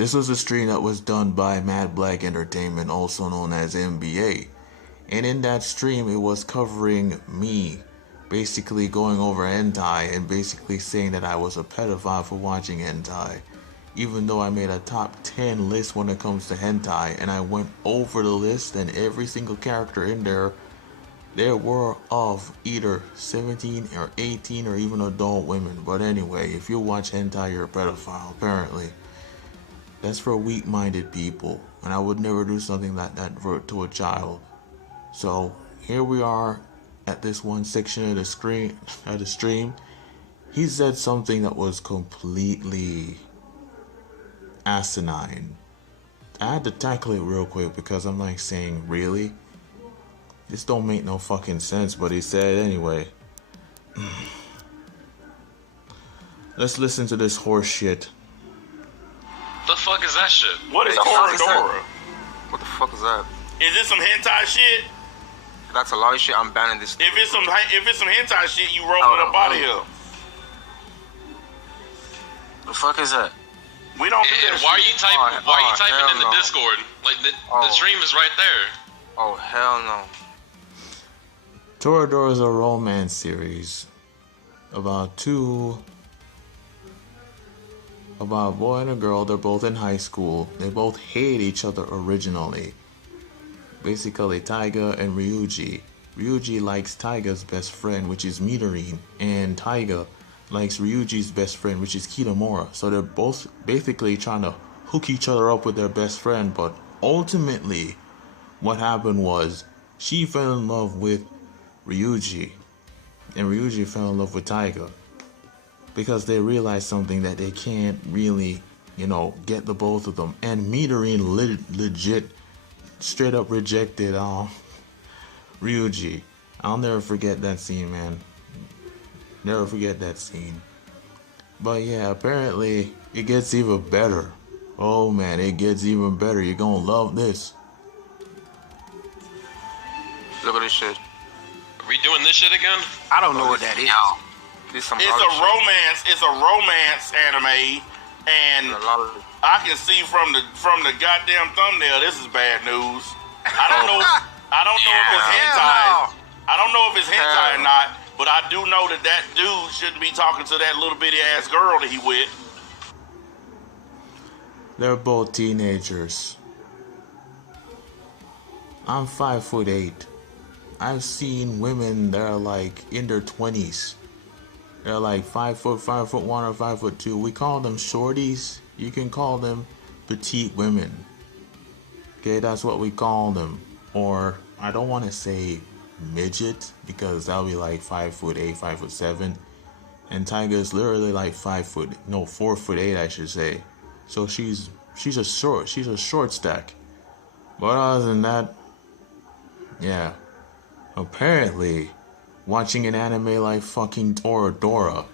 This was a stream that was done by Mad Black Entertainment, also known as NBA. And in that stream, it was covering me basically going over hentai and basically saying that I was a pedophile for watching hentai. Even though I made a top 10 list when it comes to hentai, and I went over the list, and every single character in there were of either 17 or 18 or even adult women. But anyway, if you watch hentai, you're a pedophile, apparently. That's for weak-minded people, and I would never do something like that to a child. So here we are at this one section of the stream. He said something that was completely asinine. I had to tackle it real quick because I'm like saying, really? This don't make no fucking sense, but he said it anyway. Let's listen to this horse shit. The fuck is that shit? What is Toradora? What the fuck is that? Is this some hentai shit? That's a lot of shit. I'm banning this. If it's some hentai shit, you rolling up out of here. The fuck is that? We don't do that. Why are shit. you typing? Why are you typing in the Discord? Like the stream is right there. Oh hell no. Toradora is a romance series about a boy and a girl. They're both in high school. They both hate each other originally. Basically, Taiga and Ryuji. Ryuji likes Taiga's best friend, which is Midorine, and Taiga likes Ryuji's best friend, which is Kitamura. So they're both basically trying to hook each other up with their best friend, but ultimately, what happened was she fell in love with Ryuji, and Ryuji fell in love with Taiga because they realized something that they can't really, get the both of them. And Midorine legit straight up rejected Ryuji. I'll never forget that scene, man. Never forget that scene. But yeah, apparently it gets even better. Oh man, it gets even better. You're gonna love this. Look at this shit. Are we doing this shit again? I don't know what that is. This some It's a romance anime, and I can see from the goddamn thumbnail this is bad news. I don't know if it's hentai. I don't know if it's hentai or not, but I do know that dude shouldn't be talking to that little bitty ass girl that he with. They're both teenagers. I'm 5'8". I've seen women that are like in their 20s. They're like 5 foot, 5'1" or 5'2". We call them shorties. You can call them petite women. Okay, that's what we call them. Or I don't want to say midget because that'll be like 5'8", 5'7". And Taiga is literally like 4'8", I should say. So she's a short stack. But other than that, yeah. Apparently, watching an anime like fucking Toradora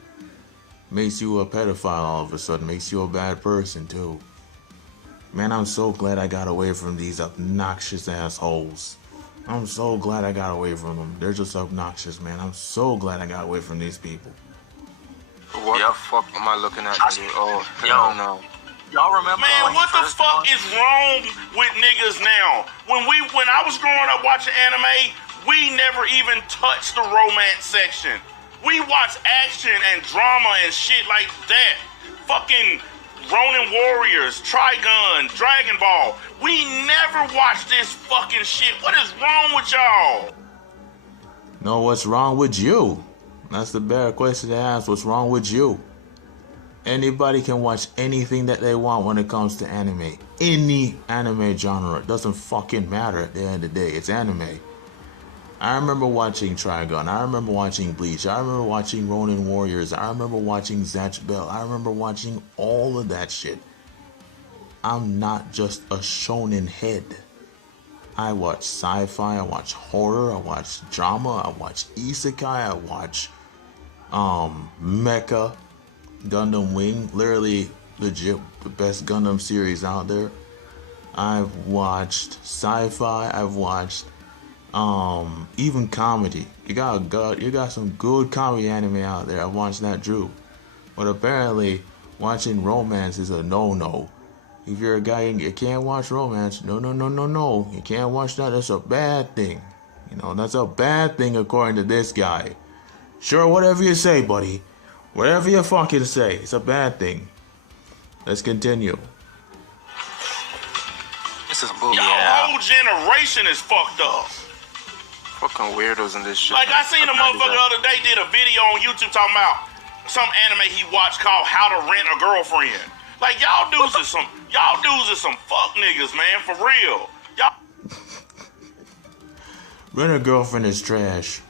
makes you a pedophile all of a sudden, makes you a bad person too. Man, I'm so glad I got away from these obnoxious assholes. I'm so glad I got away from them. They're just obnoxious, man. I'm so glad I got away from these people. What the fuck am I looking at? Oh, hell no. Y'all remember? Man, what the fuck is wrong with niggas now? When I was growing up watching anime, we never even touched the romance section. We watched action and drama and shit like that. Fucking Ronin Warriors, Trigun, Dragon Ball. We never watched this fucking shit. What is wrong with y'all? No, what's wrong with you? That's the better question to ask. What's wrong with you? Anybody can watch anything that they want when it comes to anime. Any anime genre. It doesn't fucking matter at the end of the day. It's anime. I remember watching Trigun. I remember watching Bleach. I remember watching Ronin Warriors. I remember watching Zatch Bell. I remember watching all of that shit. I'm not just a shonen head. I watch sci-fi. I watch horror. I watch drama. I watch isekai. I watch mecha. Gundam Wing, literally legit the best Gundam series out there. I've watched sci-fi. I've watched even comedy. You got some good comedy anime out there. I watched that too. But apparently watching romance is a no-no. If you're a guy and you can't watch romance, no. You can't watch that. That's a bad thing. You know, that's a bad thing according to this guy. Sure, whatever you say, buddy. Whatever you fucking say, it's a bad thing. Let's continue. This is bullshit. Your whole generation is fucked up. Fucking weirdos in this shit. Like, I seen a motherfucker the other day did a video on YouTube talking about some anime he watched called How to Rent a Girlfriend. Like, y'all dudes is some fuck niggas, man, for real. Y'all Rent a Girlfriend is trash.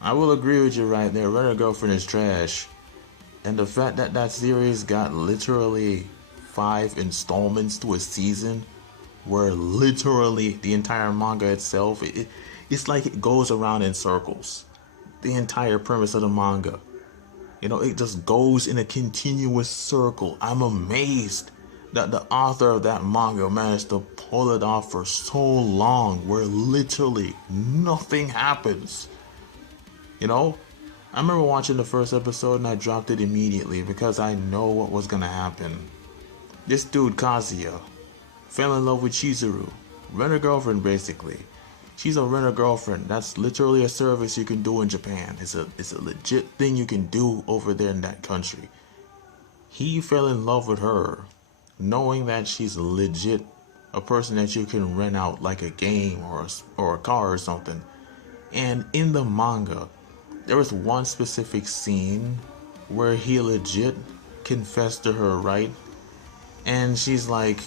I will agree with you right there. Rent a Girlfriend is trash. And the fact that that series got literally 5 installments to a season, where literally the entire manga itself, it's like it goes around in circles. The entire premise of the manga. You know, it just goes in a continuous circle. I'm amazed that the author of that manga managed to pull it off for so long, where literally nothing happens. You know, I remember watching the first episode and I dropped it immediately because I know what was gonna happen. This dude Kazuya fell in love with Chizuru. Rent-a-girlfriend, basically. She's a rent-a-girlfriend. That's literally a service you can do in Japan. It's a legit thing you can do over there in that country. He fell in love with her, knowing that she's legit a person that you can rent out like a game or a car or something. And in the manga, there was one specific scene where he legit confessed to her, right? And she's like,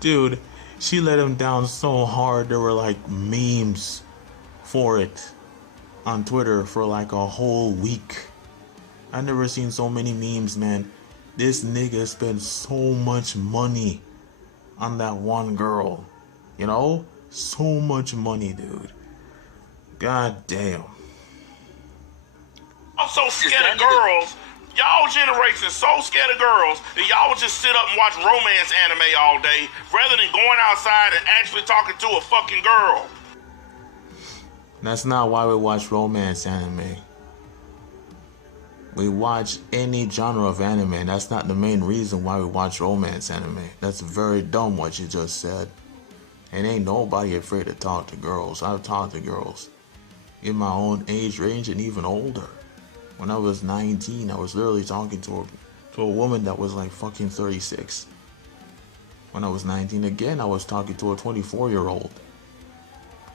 dude, she let him down so hard there were like memes for it on Twitter for like a whole week. I never seen so many memes, man. This nigga spent so much money on that one girl. You know? So much money, dude. God damn. I'm so scared of girls. Y'all generation so scared of girls that y'all would just sit up and watch romance anime all day rather than going outside and actually talking to a fucking girl. That's not why we watch romance anime. We watch any genre of anime, and that's not the main reason why we watch romance anime. That's very dumb what you just said. And ain't nobody afraid to talk to girls. I've talked to girls in my own age range and even older. When I was 19, I was literally talking to a woman that was like fucking 36. When I was 19 again, I was talking to a 24-year-old.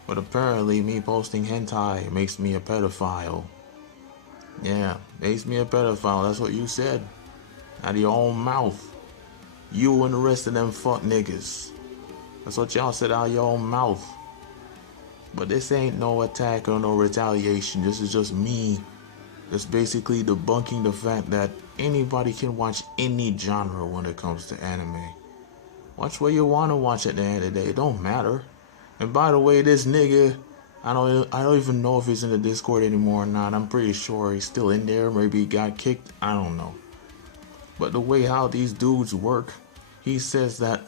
But apparently me posting hentai makes me a pedophile. Yeah, makes me a pedophile. That's what you said. Out of your own mouth. You and the rest of them fuck niggas. That's what y'all said out of your own mouth. But this ain't no attack or no retaliation. This is just me. It's basically debunking the fact that anybody can watch any genre when it comes to anime. Watch what you want to watch at the end of the day. It don't matter. And by the way, this nigga, I don't even know if he's in the Discord anymore or not. I'm pretty sure he's still in there. Maybe he got kicked. I don't know. But the way how these dudes work, he says that,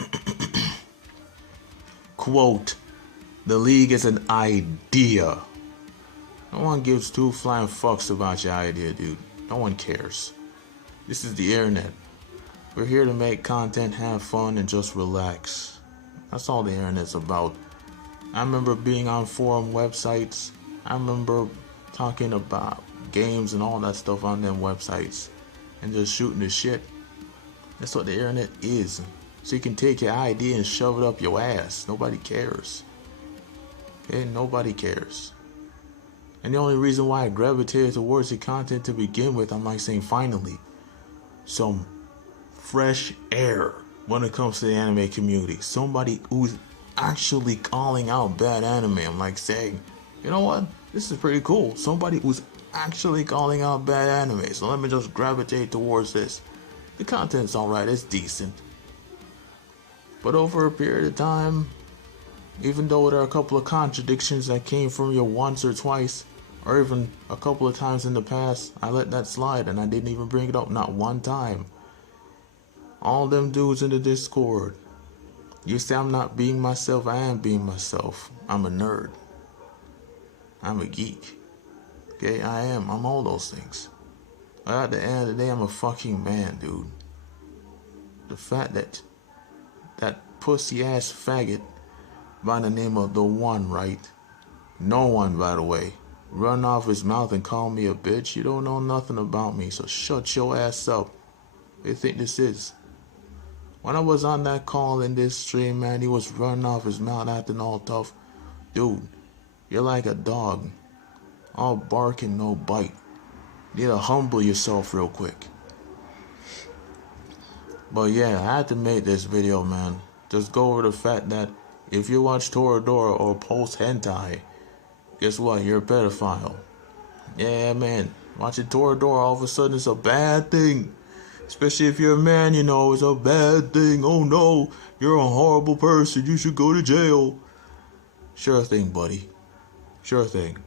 quote, the league is an idea. No one gives two flying fucks about your idea, dude. No one cares. This is the internet. We're here to make content, have fun, and just relax. That's all the internet's about. I remember being on forum websites. I remember talking about games and all that stuff on them websites. And just shooting the shit. That's what the internet is. So you can take your idea and shove it up your ass. Nobody cares. Okay, nobody cares. And the only reason why I gravitated towards the content to begin with, I'm like saying, finally, some fresh air when it comes to the anime community. Somebody who's actually calling out bad anime. I'm like saying, you know what? This is pretty cool. Somebody who's actually calling out bad anime. So let me just gravitate towards this. The content's alright. It's decent. But over a period of time, even though there are a couple of contradictions that came from you once or twice, or even a couple of times in the past, I let that slide and I didn't even bring it up, not one time. All them dudes in the Discord, you say I'm not being myself, I am being myself. I'm a nerd. I'm a geek. Okay, I am. I'm all those things. But at the end of the day, I'm a fucking man, dude. The fact that that pussy ass faggot by the name of the One, right? No One, by the way, run off his mouth and call me a bitch. You don't know nothing about me, so shut your ass up. What do you think this is? When I was on that call in this stream, man, he was running off his mouth acting all tough. Dude, you're like a dog. All bark and no bite. You need to humble yourself real quick. But yeah, I had to make this video, man. Just go over the fact that if you watch Toradora or post hentai, guess what? You're a pedophile. Yeah, man. Watching Toradora, all of a sudden it's a bad thing. Especially if you're a man, you know, it's a bad thing. Oh no, you're a horrible person. You should go to jail. Sure thing, buddy. Sure thing.